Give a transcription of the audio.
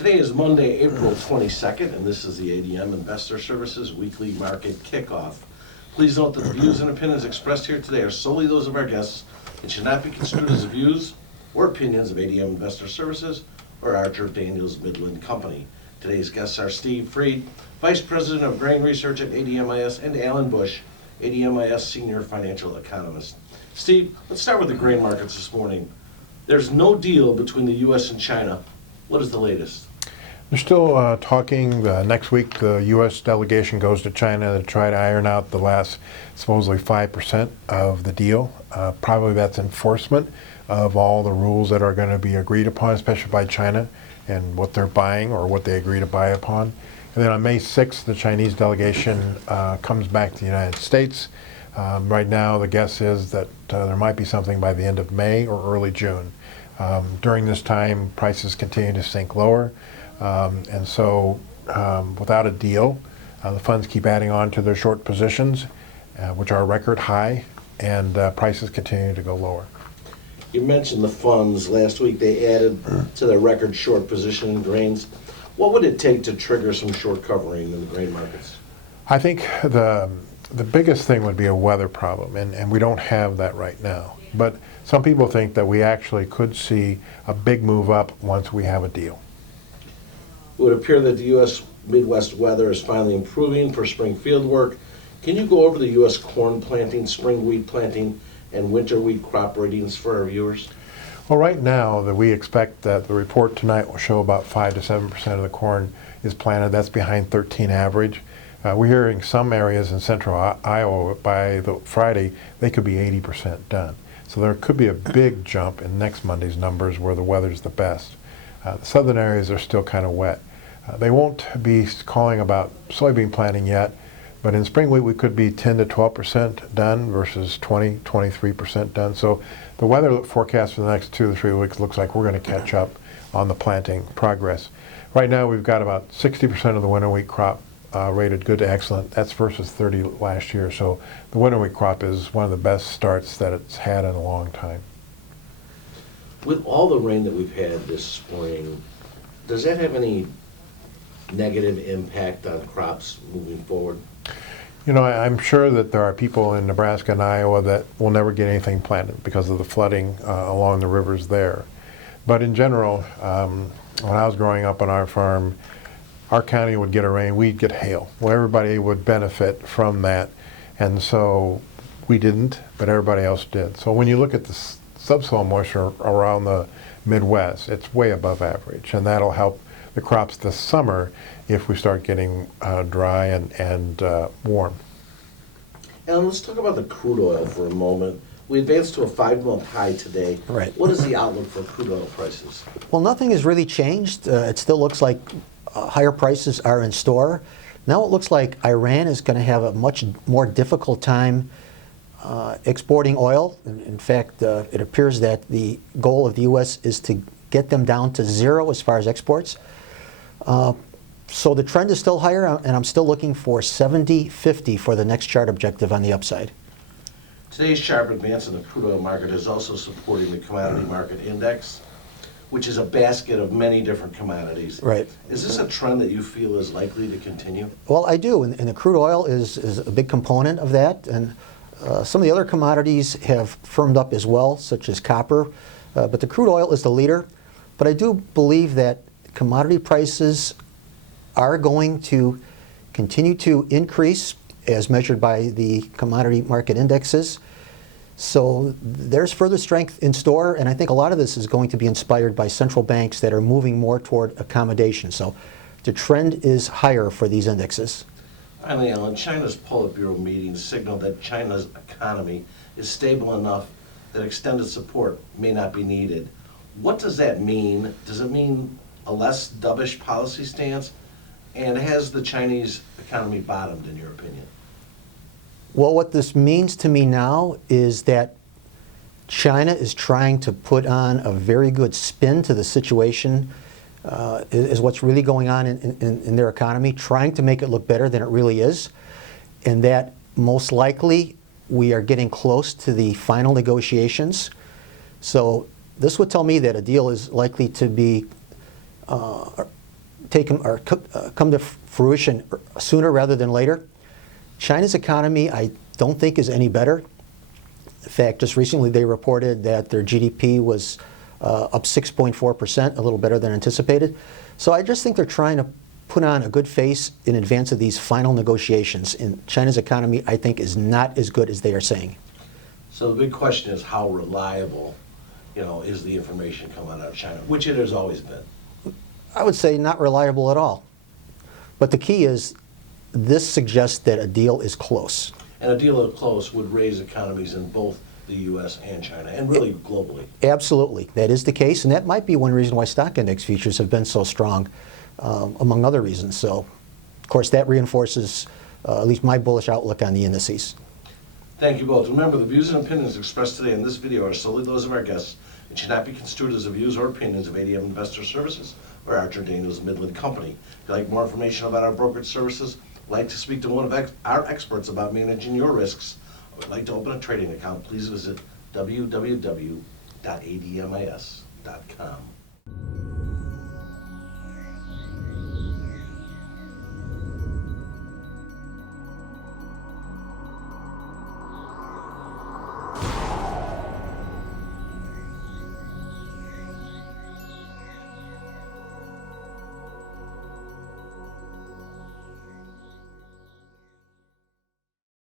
Today is Monday, April 22nd, and this is the ADM Investor Services Weekly Market Kickoff. Please note that the views and opinions expressed here today are solely those of our guests and should not be construed as the views or opinions of ADM Investor Services or Archer Daniels Midland Company. Today's guests are Steve Freed, Vice President of Grain Research at ADMIS, and Alan Bush, ADMIS Senior Financial Economist. Steve, let's start with the grain markets this morning. There's no deal between the U.S. and China. What is the latest? They're still talking. Next week, the U.S. delegation goes to China to try to iron out the last supposedly 5% of the deal. Probably that's enforcement of all the rules that are going to be agreed upon, especially by China, and what they're buying or what they agree to buy upon. And then on May 6th, the Chinese delegation comes back to the United States. Right now, the guess is that there might be something by the end of May or early June. During this time, prices continue to sink lower. And so without a deal, the funds keep adding on to their short positions, which are record high, and prices continue to go lower. You mentioned the funds. Last week they added to their record short position in grains. What would it take to trigger some short covering in the grain markets? I think the biggest thing would be a weather problem, and we don't have that right now. But some people think that we actually could see a big move up once we have a deal. It would appear that the U.S. Midwest weather is finally improving for spring field work. Can you go over the U.S. corn planting, spring wheat planting, and winter wheat crop ratings for our viewers? Well, right now, we expect that the report tonight will show about 5 to 7% of the corn is planted. That's behind 13 average. We're hearing some areas in central Iowa by the Friday, they could be 80% done. So there could be a big jump in next Monday's numbers where the weather's the best. The southern areas are still kind of wet. They won't be calling about soybean planting yet, but in spring wheat we could be 10 to 12% done versus 20, 23% done. So the weather forecast for the next 2 to 3 weeks looks like we're going to catch up on the planting progress. Right now we've got about 60% of the winter wheat crop rated good to excellent. That's versus 30 last year. So the winter wheat crop is one of the best starts that it's had in a long time. With all the rain that we've had this spring, does that have any negative impact on crops moving forward? You know, I'm sure that there are people in Nebraska and Iowa that will never get anything planted because of the flooding along the rivers there. But in general, when I was growing up on our farm, our county would get a rain, we'd get hail. Well, everybody would benefit from that. And so we didn't, but everybody else did. So when you look at the subsoil moisture around the Midwest, it's way above average. And that'll help the crops this summer if we start getting dry and warm. And let's talk about the crude oil for a moment. We advanced to a 5-month high today. Right. What is the outlook for crude oil prices? Well, nothing has really changed. It still looks like higher prices are in store. Now it looks like Iran is going to have a much more difficult time exporting oil. In fact, it appears that the goal of the U.S. is to get them down to zero as far as exports. So the trend is still higher, and I'm still looking for 70.50 for the next chart objective on the upside. Today's sharp advance in the crude oil market is also supporting the commodity market index, which is a basket of many different commodities. Right. Is this a trend that you feel is likely to continue? Well, I do, and the crude oil is a big component of that, and some of the other commodities have firmed up as well, such as copper, but the crude oil is the leader. But I do believe that commodity prices are going to continue to increase as measured by the commodity market indexes. So there's further strength in store, and I think a lot of this is going to be inspired by central banks that are moving more toward accommodation. So the trend is higher for these indexes. Finally, Alan, China's Politburo meeting signaled that China's economy is stable enough that extended support may not be needed. What does that mean? Does it mean a less dovish policy stance? And has the Chinese economy bottomed, in your opinion? Well, what this means to me now is that China is trying to put on a very good spin to the situation, is what's really going on in their economy, trying to make it look better than it really is, and that most likely we are getting close to the final negotiations. So this would tell me that a deal is likely to be come to fruition sooner rather than later. China's economy, I don't think, is any better. In fact, just recently they reported that their GDP was up 6.4%, a little better than anticipated. So I just think they're trying to put on a good face in advance of these final negotiations. And China's economy, I think, is not as good as they are saying. So the big question is how reliable, is the information coming out of China, which it has always been. I would say not reliable at all. But the key is this suggests that a deal is close. And a deal of close would raise economies in both the U.S. and China, and really globally. Absolutely. That is the case, and that might be one reason why stock index futures have been so strong, among other reasons. So, of course, that reinforces at least my bullish outlook on the indices. Thank you both. Remember, the views and opinions expressed today in this video are solely those of our guests and should not be construed as the views or opinions of ADM Investor Services or Archer Daniels Midland Company. If you'd like more information about our brokerage services, like to speak to one of our experts about managing your risks, or would like to open a trading account, please visit www.admis.com.